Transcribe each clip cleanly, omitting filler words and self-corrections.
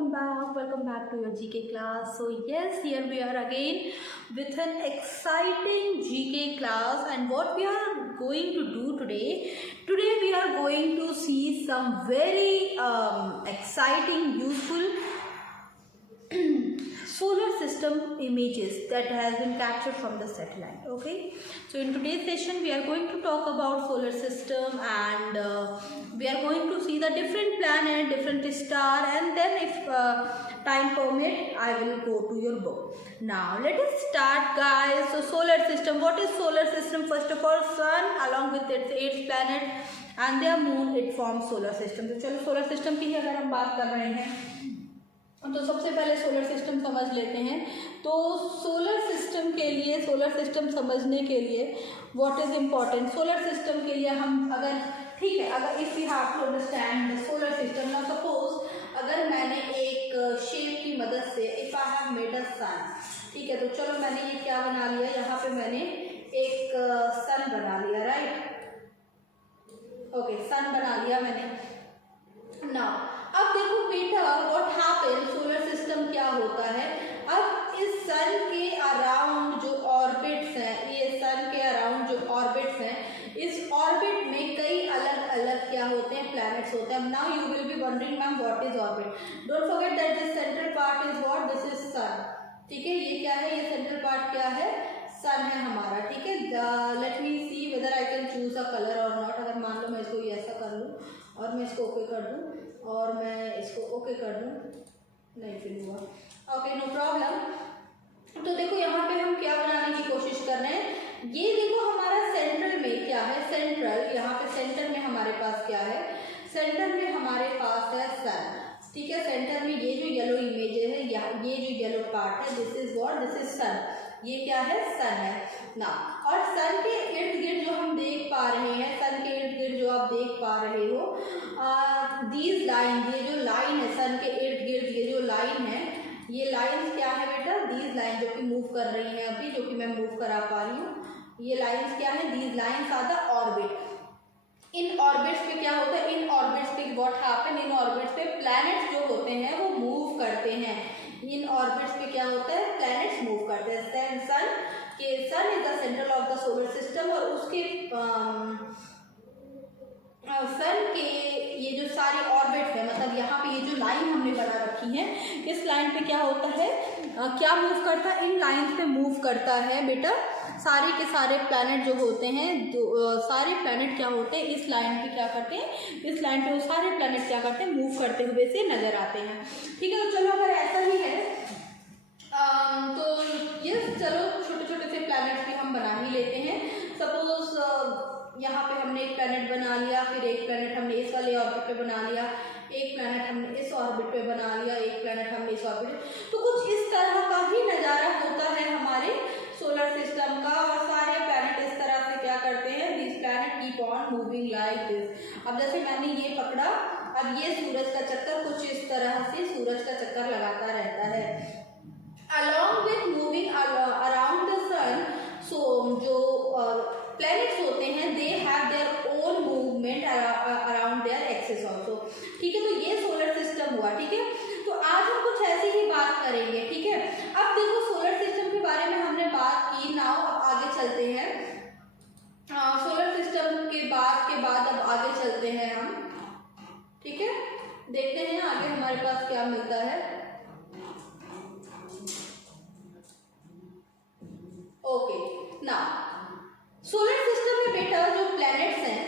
welcome back to your GK class. So yes, here we are again with an exciting GK class, and what we are going to do today we are going to see some very exciting, useful solar system images that has been captured from the satellite. Okay, so in today's session we are going to talk about solar system, and we are going to see the different planet, different star, and then if time permit I will go to your book. Now let us start, guys. So solar system, what is solar system? First of all, sun along with its 8 planets and their moon, it forms solar system. तो चलो solar system की ही अगर हम बात कर रहे हैं तो सबसे पहले सोलर सिस्टम समझ लेते हैं। तो सोलर सिस्टम के लिए, सोलर सिस्टम समझने के लिए what is important, solar system के लिए हम अगर ठीक है, अगर if you have to understand the solar system, ना सपोज अगर मैंने एक शेप की मदद से, if I have made a sun, ठीक है, तो चलो मैंने ये क्या बना लिया, यहाँ पे मैंने एक सन बना लिया, राइट, ओके, सन बना लिया मैंने। नाउ अब देखो बेटा व्हाट हैपन, सोलर सिस्टम क्या होता है। अब इस सन के अराउंड जो ऑर्बिट्स हैं, ये सन के अराउंड जो ऑर्बिट्स हैं, इस ऑर्बिट में कई अलग अलग क्या होते हैं, प्लैनेट्स होते हैं। Now you will be wondering ma'am what is orbit, don't forget that this central part is what, this is sun, ठीक है, ये क्या है, ये सेंट्रल पार्ट क्या है, सन है हमारा, ठीक है। Let me see whether I can choose a colour और नॉट। अगर मान लो मैं इसको ये ऐसा कर लूँ और मैं इसको ओके कर दूँ और मैं इसको ओके कर दूँ, नहीं फिल हुआ, ओके नो प्रॉब्लम। तो देखो यहाँ पे हम क्या बनाने की कोशिश कर रहे हैं, ये देखो हमारा सेंट्रल में क्या है, सेंट्रल, यहाँ पे सेंटर में हमारे पास क्या है, सेंटर में हमारे पास है सन, ठीक है। सेंटर में ये जो येलो इमेज है, ये जो येलो पार्ट है, this is what, this is sun, ये क्या है, सन है ना। और सन के इर्द गिर्द जो हम देख पा रहे हैं, सन के इर्द गिर्द जो आप देख पा रहे हो, दीज लाइन, ये जो लाइन है सन के इर्द गिर्द, ये जो लाइन है, ये लाइंस क्या है बेटा, दीज लाइन जो कि मूव कर रही हैं अभी, जो कि मैं मूव करा पा रही हूँ, ये लाइंस क्या है, these lines are the orbit. इन ऑर्बिट्स पे क्या होता है, इन ऑर्बिट्स पे व्हाट हैपन, इन ऑर्बिट्स पे प्लैनेट्स जो होते हैं वो मूव करते हैं। इन ऑर्बिट्स पे क्या होता है, प्लैनेट्स मूव करते हैं। Sun is the central of the solar system, और उसके सन के ये जो सारे ऑर्बिट्स है, मतलब यहाँ पे ये जो लाइन हमने बना रखी है, इस लाइन पे क्या होता है, क्या मूव करता है, इन लाइन पे मूव करता है बेटा, सारे के सारे प्लैनेट जो होते हैं, सारे प्लैनेट क्या होते हैं, इस लाइन पे क्या करते हैं, इस लाइन पे वो सारे प्लैनेट क्या करते हैं, मूव करते हुए से नजर आते हैं, ठीक है। तो चलो अगर ऐसा ही है तो ये चलो छोटे छोटे से प्लैनेट्स भी हम बना ही लेते हैं। सपोज यहाँ पे हमने एक प्लैनेट बना लिया, फिर एक प्लैनेट हमने इस वाले ऑर्बिट पे बना लिया, एक प्लैनेट हमने इस ऑर्बिट पे बना लिया, एक प्लैनेट हमने इस ऑर्बिट, तो कुछ इस तरह का ही नज़ारा होता है हमारे सोलर सिस्टम का, और सारे प्लैनेट इस तरह से क्या करते हैं, this planet keep on moving like this. अब जैसे मैंने ये पकड़ा, अब ये सूरज का चक्कर कुछ इस तरह से सूरज का चक्कर लगाता रहता है, along with moving around the sun। so जो planets होते हैं they have their own movement around their axis also, ठीक है। तो ये सोलर सिस्टम हुआ, ठीक है। तो आज हम कुछ ऐसी ही बात करेंगे, ठीक है। अब देखो सोलर सिस्टम के बारे में हमने बात की, नाउ अब आगे चलते हैं, सोलर सिस्टम के बाद अब आगे चलते हैं हम, ठीक है, देखते हैं आगे हमारे पास क्या मिलता है। ओके, ना सोलर सिस्टम में बेटा जो प्लैनेट्स हैं,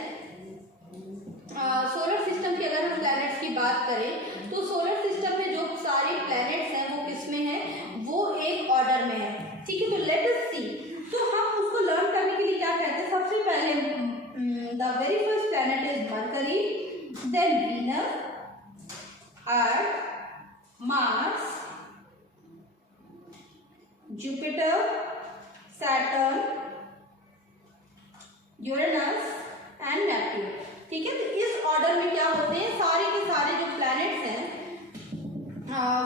सोलर सिस्टम की अगर हम प्लैनेट्स की बात करें तो सोलर सिस्टम में जो सारे प्लैनेट्स हैं वो किस में हैं, वो एक ऑर्डर में है, ठीक है। तो लेट अस सी, तो हम उसको लर्न करने के लिए क्या कहते हैं, सबसे पहले the very first planet is Mercury, then Venus, Earth, Mars, Jupiter, Saturn, Uranus and Neptune, ठीक है। तो इस ऑर्डर में क्या होते हैं, सारे के सारे जो प्लैनेट्स हैं,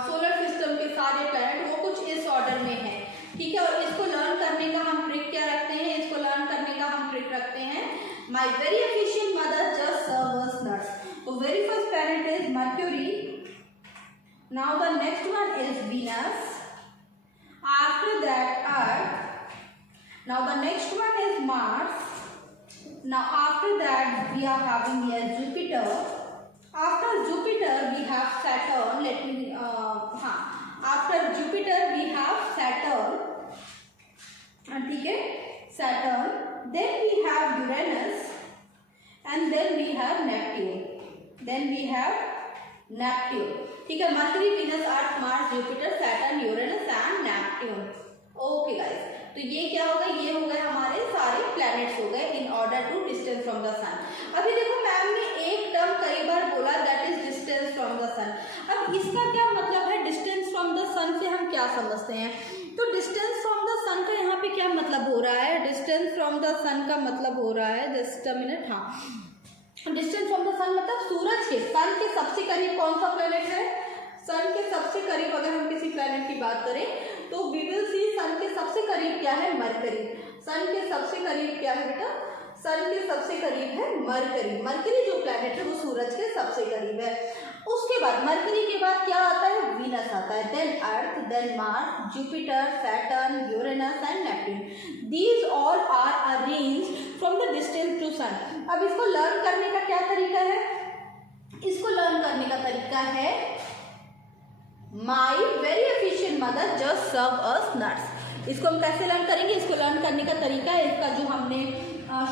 सोलर सिस्टम के सारे प्लैनेट वो कुछ इस ऑर्डर में है, ठीक है। और इसको लर्न करने का हम ट्रिक क्या रखते हैं, इसको लर्न करने का हम ट्रिक रखते हैं, my very efficient mother just serve us nuts. तो very first planet is Mercury, Now the next one is Venus. After that Earth. Now the next one is Mars. Now after that we are having here Jupiter. After Jupiter we have Saturn. After Jupiter we have Saturn. ठीक है, Saturn. Then we have Uranus. And then we have Neptune. ठीक है, mercury, Venus, Earth, Mars, Jupiter, Saturn, Uranus and Neptune. Okay guys, तो ये क्या होगा, ये हो गए हमारे सारे प्लैनेट्स हो गए in order to distance from the sun. अभी देखो मैम ने एक टर्म कई बार बोला, that is distance from the sun. अब इसका क्या मतलब है, डिस्टेंस फ्रॉम द सन से हम क्या समझते हैं? तो डिस्टेंस फ्रॉम द सन का यहाँ पे क्या मतलब हो रहा है? डिस्टेंस फ्रॉम द सन का मतलब हो रहा है, जस्ट अ मिनट, हाँ, डिस्टेंस फ्रॉम द सन मतलब सूरज के, सन के सबसे करीब कौन सा प्लेनेट है? सन के सबसे करीब अगर हम किसी प्लेनेट की बात करें तो वी विल सी सन के सबसे करीब क्या है? मरकरी. सन के सबसे करीब क्या है बेटा? सन के सबसे करीब है मरकरी. मरकरी जो प्लेनेट है वो सूरज के सबसे करीब है. उसके बाद मरकरी के बाद क्या आता है? वीनस आता है. Then Earth, then Mars, Jupiter, Saturn, Uranus and Neptune. These all are arranged from the distance to sun. अब इसको लर्न करने का क्या तरीका है? इसको लर्न करने का तरीका है my very efficient mother just serve us nuts. इसको हम कैसे लर्न करेंगे? इसको लर्न करने का तरीका है, इसका जो हमने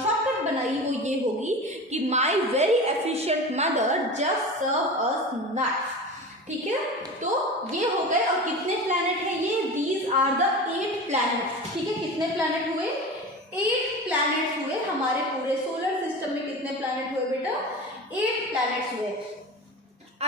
शॉर्टकट बनाई वो ये होगी कि my very efficient mother just serve us nuts. ठीक है, तो ये हो गए. और कितने प्लैनेट है ये? These are the 8 planets. ठीक है, कितने प्लैनेट हुए? 8 प्लैनेट्स हुए. हमारे पूरे सोलर सिस्टम में कितने प्लैनेट हुए बेटा? 8 प्लैनेट्स हुए.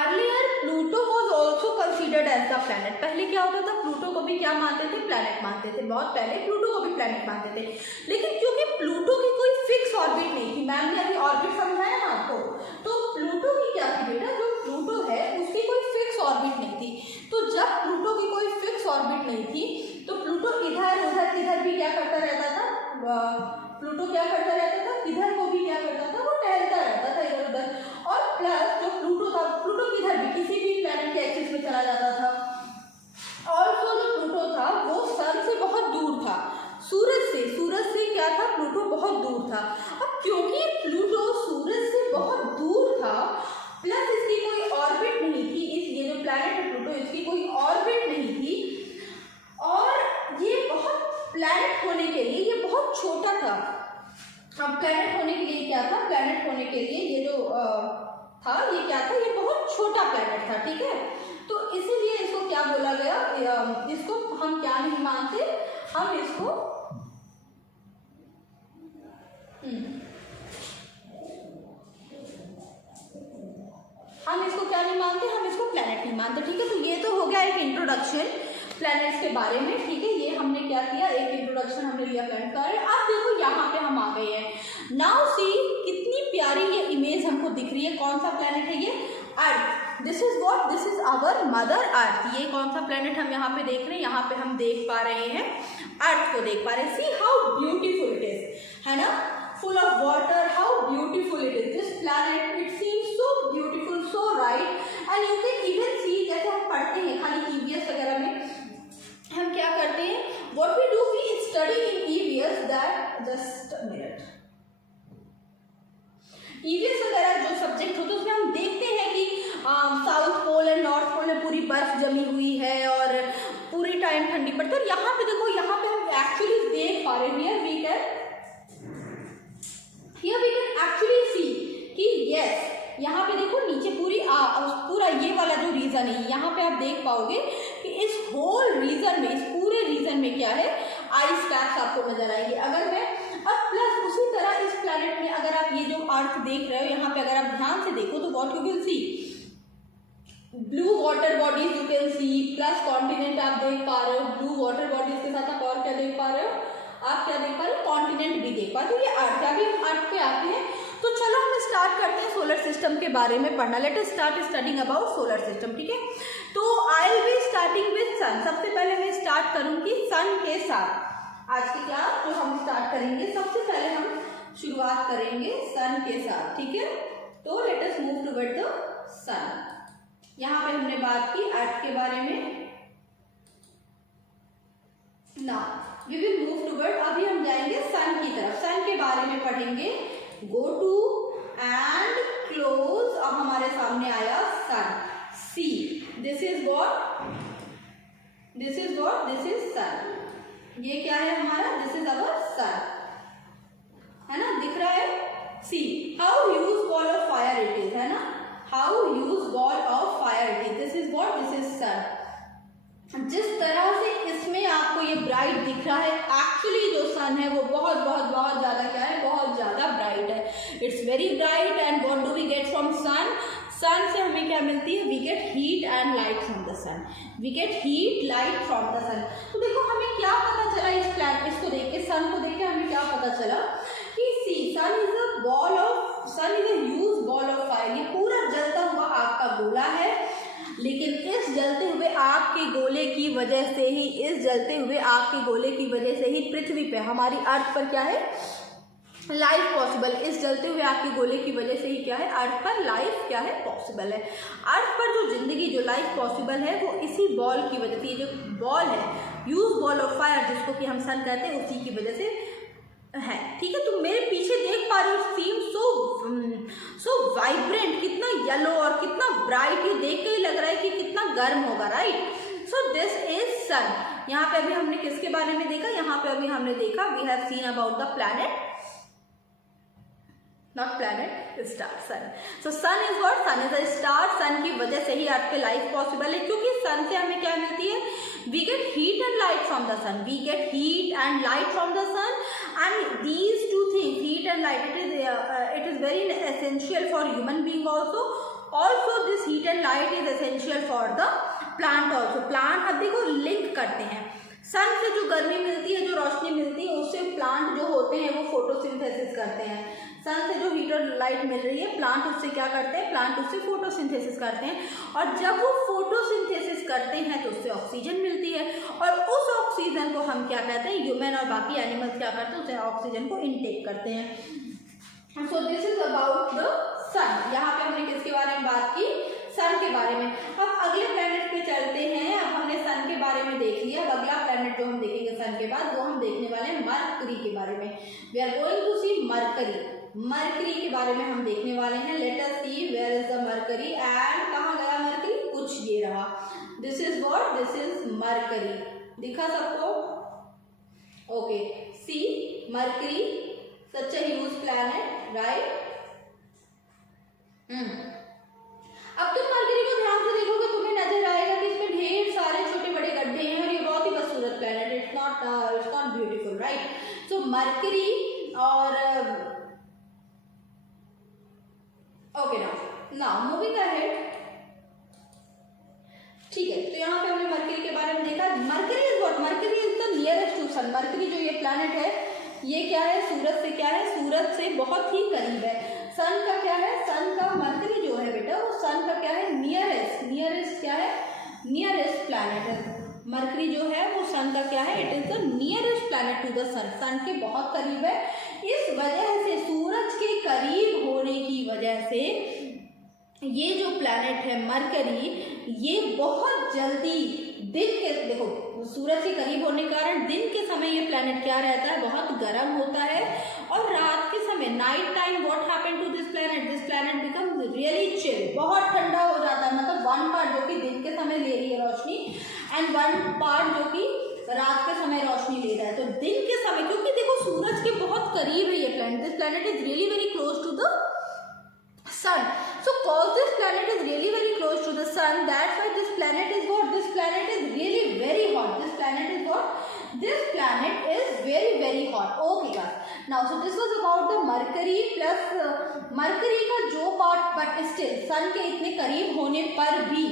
Earlier Pluto was also considered as the planet. पहले क्या होता था? प्लूटो को भी क्या मानते थे? प्लैनेट मानते थे. बहुत पहले प्लूटो को भी प्लैनेट मानते थे. लेकिन क्योंकि प्लूटो की कोई फिक्स ऑर्बिट नहीं थी, मैम ने अभी ऑर्बिट समझाया ना आपको, तो प्लूटो की क्या थी बेटा? जो प्लूटो है उसकी कोई फिक्स ऑर्बिट नहीं थी. तो जब प्लूटो की कोई फिक्स ऑर्बिट नहीं थी तो प्लूटो इधर उधर किधर भी क्या करता रहता था? प्लूटो क्या करता रहता था? किधर को भी क्या करता था? वो टहलता रहता था इधर उधर. और प्लस जो प्लूटो था, प्लूटो किधर भी किसी भी प्लैनेट के एक्सिस में चला जाता था. और तो जो प्लूटो था वो सन से बहुत दूर था, सूरज से क्या था? प्लूटो बहुत दूर था. अब क्योंकि प्लूटो सूरज से बहुत दूर था, प्लस इसकी कोई ऑर्बिट नहीं थी, ये जो प्लैनेट है प्लूटो, इसकी कोई ऑर्बिट नहीं थी, और ये बहुत प्लैनेट होने के लिए ये बहुत छोटा था. अब प्लैनेट होने के लिए क्या था? प्लैनेट होने के लिए ये जो था ये क्या था? ये बहुत छोटा प्लैनेट था. ठीक है, तो इसीलिए इसको क्या बोला गया? इसको हम क्या नहीं मानते? हम इसको क्या नहीं मानते? हम इसको प्लैनेट नहीं मानते. ठीक है, तो ये तो हो गया एक इंट्रोडक्शन प्लैनेट्स के बारे में. ठीक है, ये हमने क्या किया? एक इंट्रोडक्शन हमने लिया प्लैनेट का. अब देखो यहाँ पे हम आ गए हैं. नाउ सी कितनी प्यारी ये इमेज हमको दिख रही है. कौन सा प्लैनेट है ये? Earth. This is what? This is our mother Earth. ये कौन सा प्लैनेट हम यहाँ पे देख रहे हैं? यहाँ पे हम देख पा रहे हैं अर्थ को देख पा रहे हैं. See how beautiful it is, है ना? Full of water. How beautiful it is. This planet it seems so beautiful, so right. And you can even see, जैसे हम पढ़ते हैं खाली ईवीएस वगैरह में, हम क्या करते हैं? What we do, we study in EVS that, just a minute, EVS वगैरह जो सब्जेक्ट होते हैं उसमें हम देखते हैं कि south pole and north pole में पूरी बर्फ जमी हुई है और पूरी टाइम ठंडी पड़ती है. और यहाँ पे देखो, यहाँ पे हम एक्चुअली देख पा रहे हैं, here we can actually see कि यस, यहाँ पे देखो नीचे पूरा ये वाला जो रीजन है, यहाँ पे आप देख पाओगे कि इस होल रीजन में, इस पूरे रीजन में क्या है? आइस कैप्स आपको नजर आएंगे. अगर मैं अब प्लस उसी तरह इस प्लैनेट में अगर आप ये जो अर्थ देख रहे हो, यहाँ पे अगर आप ध्यान से देखो तो what you will see? Blue water bodies you can see, plus continent आप देख पा रहे हो. ब्लू वाटर बॉडीज के साथ आप और क्या देख पा रहे हो? आप क्या देख पा रहे हो? कॉन्टिनेंट भी देख पा रहे हो. तो ये अर्थ है. अभी हम अर्थ पे आते हैं, तो चलो हम स्टार्ट करते हैं सोलर सिस्टम के बारे में पढ़ना. Let us start studying about solar system. ठीक है, तो I will be starting with sun. सबसे पहले मैं स्टार्ट करूंगी सन के साथ. आज की क्लास जो हम स्टार्ट करेंगे, सबसे पहले हम शुरुआत करेंगे सन के साथ. ठीक है, तो let us move toward the sun. यहाँ पे हमने बात की अर्थ के बारे में। Now we will move toward, अभी हम जाएंगे सन की तरफ, सन के बारे में पढ़ेंगे। गो टू एंड क्लोज, अब हमारे सामने आया sun. See, this is what, this is what, this is sun. ये क्या है हमारा, दिस इज अवर सन, है ना, दिख रहा है। See how huge ball of fire it is, है ना, how huge ball of fire it is, this is what, this is sun. जिस तरह से इसमें आपको ये ब्राइट दिख रहा है, एक्चुअली जो सन है वो बहुत बहुत बहुत ज्यादा क्या है, बहुत ज्यादा ब्राइट है। It's very bright and what do we get from sun, sun से हमें क्या मिलती है, we get heat and light from the sun, we get heat light from the sun. तो देखो हमें क्या पता चला इस प्लान, इसको देख के, सन को देख के हमें क्या पता चला कि see sun is a ball of, sun is a huge ball of fire. ये पूरा जलता हुआ आग का गोला है, लेकिन इस जलते हुए आग के गोले की वजह से ही, इस जलते हुए आग के गोले की वजह से ही पृथ्वी पे, हमारी अर्थ पर क्या है, लाइफ पॉसिबल। इस जलते हुए आग के गोले की वजह से ही क्या है, अर्थ पर लाइफ क्या है, पॉसिबल है। अर्थ पर जो जिंदगी, जो लाइफ पॉसिबल है, वो इसी बॉल की वजह से, ये जो बॉल है, ह्यूज बॉल ऑफ फायर जिसको कि हम सन कहते हैं, उसी की वजह से है। ठीक है, तुम मेरे पीछे देख पा रहे हो, सीम सो वाइब्रेंट, कितना येलो और कितना ब्राइट, ये देख के ही लग रहा है कि कितना गर्म होगा, राइट। सो दिस इज सन। यहाँ पे अभी हमने किसके बारे में देखा, यहाँ पे अभी हमने देखा, we have seen about the planet, not planet, star, sun. So sun is what, sun is a star. Sun की वजह से ही अर्थ पे लाइफ पॉसिबल है, क्योंकि सन से हमें क्या मिलती है, we get heat and light from the sun, we get heat and light from the sun, and these two things, heat and light, it is very essential for human being also this heat and light is essential for the plant also। plant, अब देखो link करते हैं, सन से जो गर्मी मिलती है, जो रोशनी मिलती है, उससे प्लांट जो होते हैं वो फोटोसिंथेसिस करते हैं। सन से जो हीट और लाइट मिल रही है, प्लांट उससे क्या करते हैं, प्लांट उससे फोटोसिंथेसिस करते हैं, और जब वो फोटोसिंथेसिस करते हैं तो उससे ऑक्सीजन मिलती है, और उस ऑक्सीजन को हम क्या कहते हैं, ह्यूमन और बाकी एनिमल्स क्या करते हैं, उस ऑक्सीजन को इनटेक करते हैं। So this is about the sun. यहाँ पे हमने किसके बारे में बात की, सन के बारे में। अब अगले प्लेनेट पे चलते हैं। अब हमने सन के बारे में देख लिया, अब अगला प्लेनेट जो हम देखेंगे सन के बाद, वो हम देखने वाले हैं मरकरी के बारे में। We are going to see Mercury, Mercury के बारे में हम देखने वाले हैं। Let us see where is the Mercury, and कहाँ गया मरकरी, कुछ ये रहा, this is what, this is Mercury. दिखा सबको, okay. See Mercury, such a huge planet, right. अब तुम मरकरी को ध्यान से देखोगे, तुम्हें नजर आएगा कि इसमें ढेर सारे छोटे बड़े गड्ढे हैं, और ये बहुत ही बदसूरत planet, it's not beautiful, right. So mercury, और ओके, नाउ मूविंग अहेड। ठीक है, तो यहाँ पे हमने मरकरी के बारे में देखा। Mercury is what, Mercury is the nearest to sun. Mercury जो ये प्लैनेट है, ये क्या है, सूरज से क्या है, सूरज से बहुत ही करीब है। सन का क्या है, सन का, मरकरी जो है बेटा, वो सन का क्या है, नियरेस्ट, नियरेस्ट क्या है, नियरेस्ट प्लैनेट है। मरकरी जो है वो सन का क्या है, it is the nearest planet to the sun, sun के बहुत करीब है। इस वजह से, सूरज के करीब होने की वजह से, ये जो प्लैनेट है मरकरी, ये बहुत जल्दी दिन के, देखो सूरज के करीब होने के कारण दिन के समय ये प्लैनेट क्या रहता है, बहुत गर्म होता है, और रात के समय, night time, what happen to this planet becomes really chill, बहुत ठंडा हो जाता है। मतलब वन पार्ट जो कि दिन के समय ले रही है रोशनी, एंड वन पार्ट जो कि रात के समय रोशनी ले रहा है। तो दिन के समय, क्योंकि देखो सूरज के बहुत करीब है ये planet, this planet is really very close to the sun. So cause this planet is really very close to the sun, that's why this planet is what, this planet is really very hot, this planet is what, this planet is very very hot. Okay guys, now so this was about the Mercury plus Mercury का जो part, but still sun के इतने करीब होने पर भी,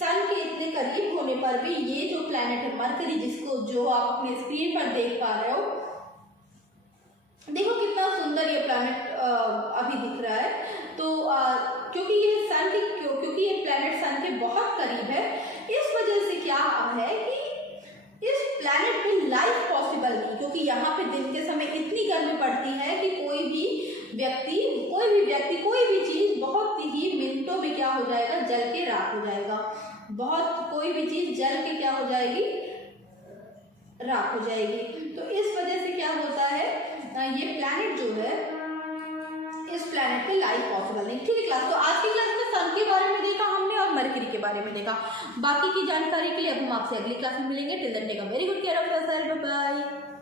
सन के इतने करीब होने पर भी ये जो प्लैनेट है मरकरी, जिसको जो आप अपने स्क्रीन पर देख पा रहे हो, देखो कितना सुंदर ये प्लैनेट अभी दिख रहा है। तो क्योंकि ये सन के, क्योंकि ये प्लैनेट सन के बहुत करीब है, इस वजह से क्या है कि इस प्लैनेट पे लाइफ पॉसिबल नहीं, क्योंकि यहाँ पे दिन के समय इतनी गर्मी पड़ती है कि कोई भी व्यक्ति कोई भी चीज बहुत ही मिनटों में क्या हो जाएगा, जल के राख हो जाएगा। बहुत कोई भी चीज जल के क्या हो जाएगी, राख हो जाएगी। तो इस वजह से क्या होता है, ये प्लैनेट जो है, इस प्लैनेट पे लाइफ पॉसिबल नहीं। ठीक है क्लास, तो आज की क्लास में सन के बारे में देखा हमने और मरकरी के बारे में देखा। बाकी की जानकारी के लिए अब हम आपसे अगली क्लास में मिलेंगे। Till then take a very good care of yourself, bye bye.